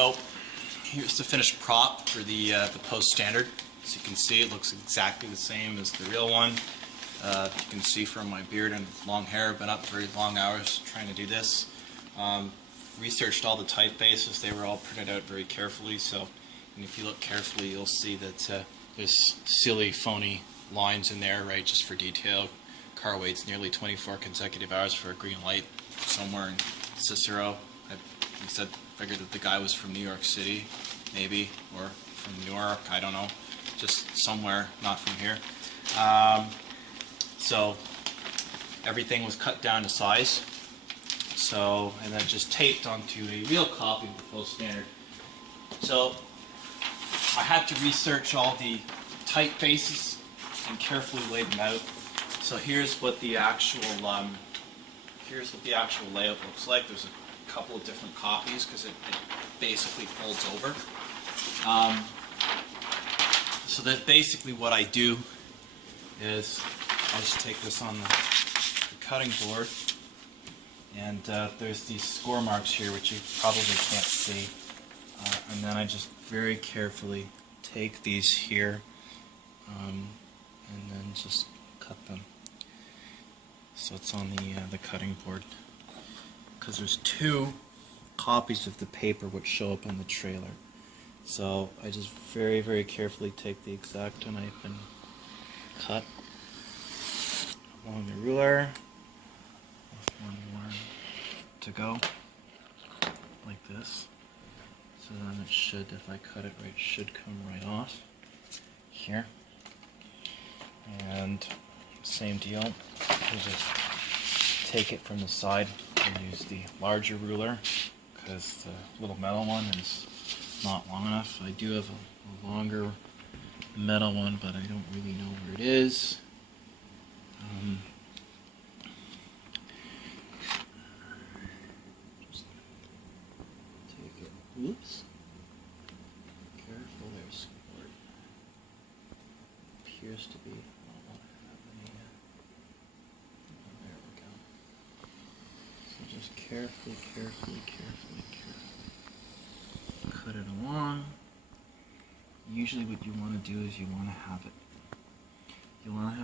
So here's the finished prop for the Post-Standard. As you can see, it looks exactly the same as the real one. You can see from my beard and long hair, I've been up very long hours trying to do this. Researched all the typefaces, they were all printed out very carefully, so and if you look carefully you'll see that there's silly, phony lines in there, right, just for detail. Car waits nearly 24 consecutive hours for a green light somewhere in Cicero. I figured that the guy was from New York City, maybe, or from Newark, I don't know, just somewhere, not from here. So everything was cut down to size, so, and then just taped onto a real copy of the Post-Standard. So I had to research all the typefaces and carefully lay them out. So here's what the actual layout looks like. There's a couple of different copies because it basically folds over. So that basically what I do is I just take this on the cutting board, and there's these score marks here which you probably can't see, and then I just very carefully take these here and then just cut them. So it's on the cutting board, because there's two copies of the paper which show up on the trailer. So I just very, very carefully take the X-Acto knife and cut along the ruler with one more to go, like this. So then it should, if I cut it right, should come right off here. And same deal, I just take it from the side and use the larger ruler because the little metal one is not long enough. I do have a longer metal one, but I don't really know where it is. Just take it. Whoops. Careful, there's squirt. Appears to be. There we go. So just carefully cut it along. Usually what you want to do is you want to have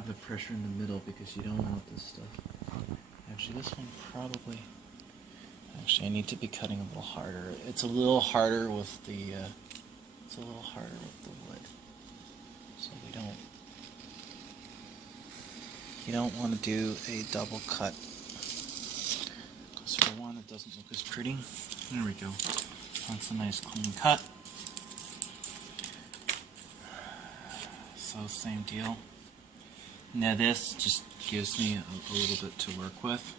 the pressure in the middle, because you don't want this stuff. Actually, this one probably. Actually, I need to be cutting a little harder. It's a little harder with the. Wood. So you don't want to do a double cut. Because for one, it doesn't look as pretty. There we go. That's a nice clean cut. So same deal. Now this just gives me a little bit to work with,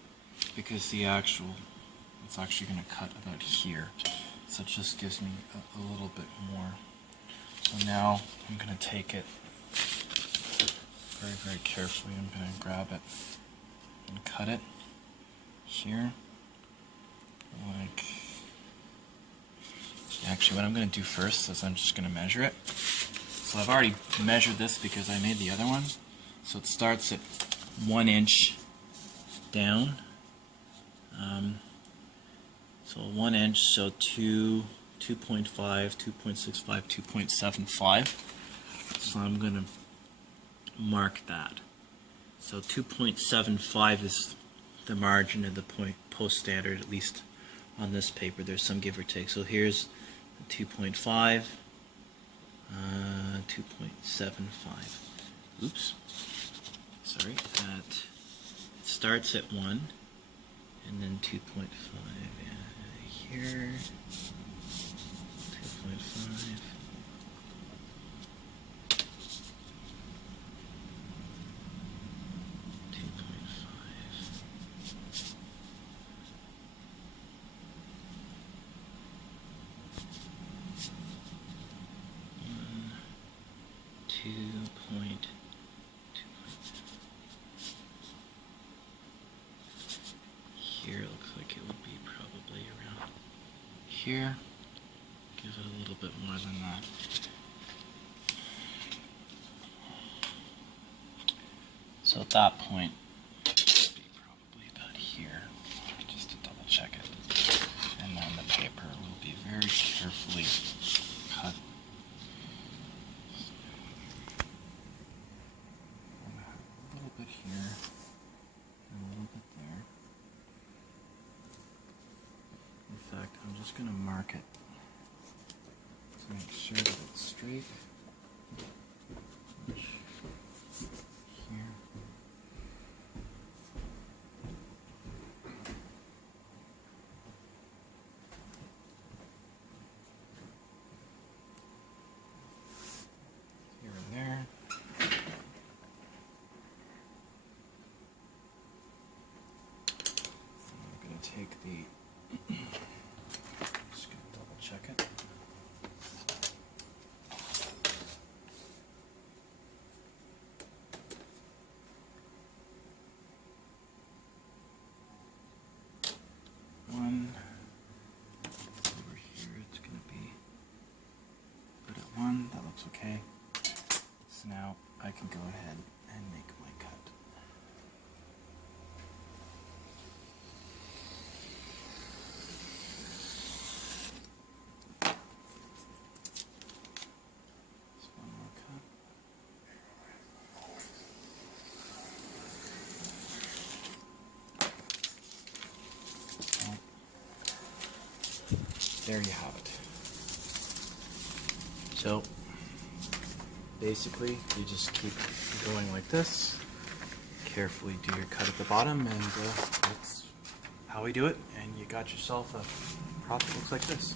because it's actually going to cut about here. So it just gives me a little bit more. So now I'm going to take it very, very carefully. I'm going to grab it and cut it here. Like, actually what I'm going to do first is I'm just going to measure it. So I've already measured this because I made the other one. So it starts at 1 inch down. So 1 inch, so 2.5, 2.65, 2.75. So I'm going to mark that. So 2.75 is the margin of the Post-Standard, at least on this paper. There's some give or take. So here's 2.5, 2.75. Oops. Sorry. That starts at 1, and then 2.5 here. 2.5. 2.2. Here looks like it would be probably around here. Give it a little bit more than that. So at that point, it would be probably about here, just to double check it. And then the paper will be very, very carefully cut. A little bit here, and a little bit there. In fact, I'm just going to mark it to make sure that it's straight. Here. Here and there. I'm going to take the just going to double check it. One. Over here, it's going to be put at 1. That looks okay. So now I can go ahead and make my cut. There you have it. So basically you just keep going like this, carefully do your cut at the bottom, and that's how we do it, and you got yourself a prop that looks like this.